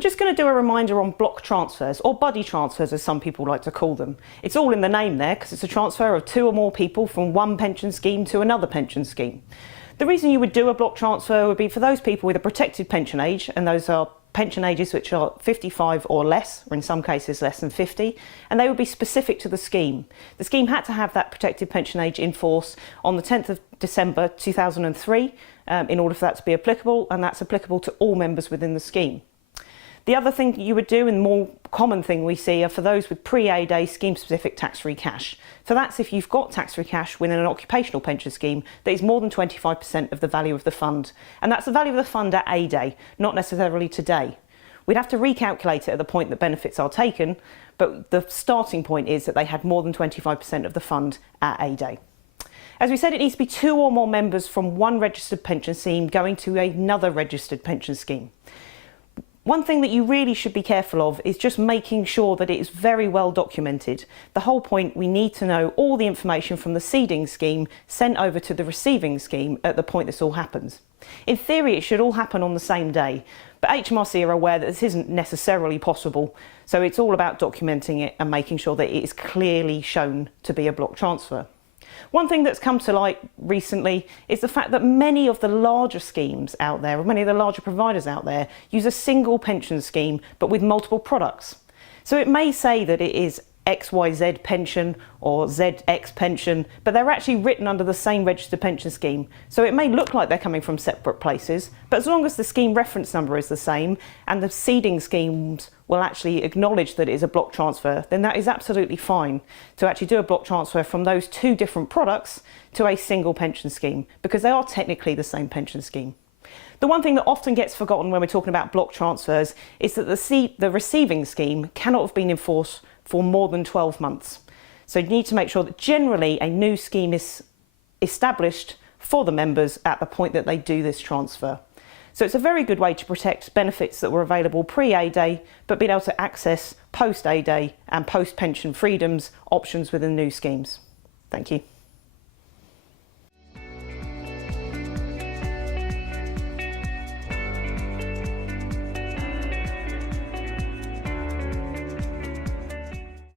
We're just going to do a reminder on block transfers, or buddy transfers as some people like to call them. It's all in the name there because it's a transfer of 2 or more people from one pension scheme to another pension scheme. The reason you would do a block transfer would be for those people with a protected pension age, and those are pension ages which are 55 or less, or in some cases less than 50, and they would be specific to the scheme. The scheme had to have that protected pension age in force on the 10th of December 2003 in order for that to be applicable, and that's applicable to all members within the scheme. The other thing you would do, and the more common thing we see, are for those with pre-A day scheme-specific tax-free cash. So that's if you've got tax-free cash within an occupational pension scheme that is more than 25% of the value of the fund. And that's the value of the fund at A day, not necessarily today. We'd have to recalculate it at the point that benefits are taken, but the starting point is that they had more than 25% of the fund at A day. As we said, it needs to be 2 or more members from one registered pension scheme going to another registered pension scheme. One thing that you really should be careful of is just making sure that it is very well documented. The whole point, we need to know all the information from the seeding scheme sent over to the receiving scheme at the point this all happens. In theory, it should all happen on the same day, but HMRC are aware that this isn't necessarily possible, so it's all about documenting it and making sure that it is clearly shown to be a block transfer. One thing that's come to light recently is the fact that many of the larger schemes out there, or many of the larger providers out there, use a single pension scheme but with multiple products. So it may say that it is XYZ pension or ZX pension, but they're actually written under the same registered pension scheme. So it may look like they're coming from separate places, but as long as the scheme reference number is the same and the seeding schemes will actually acknowledge that it is a block transfer, then that is absolutely fine to actually do a block transfer from those 2 different products to a single pension scheme, because they are technically the same pension scheme. The one thing that often gets forgotten when we're talking about block transfers is that the receiving scheme cannot have been in force for more than 12 months. So you need to make sure that generally a new scheme is established for the members at the point that they do this transfer. So it's a very good way to protect benefits that were available pre-A day, but being able to access post-A day and post-pension freedoms options within new schemes. Thank you.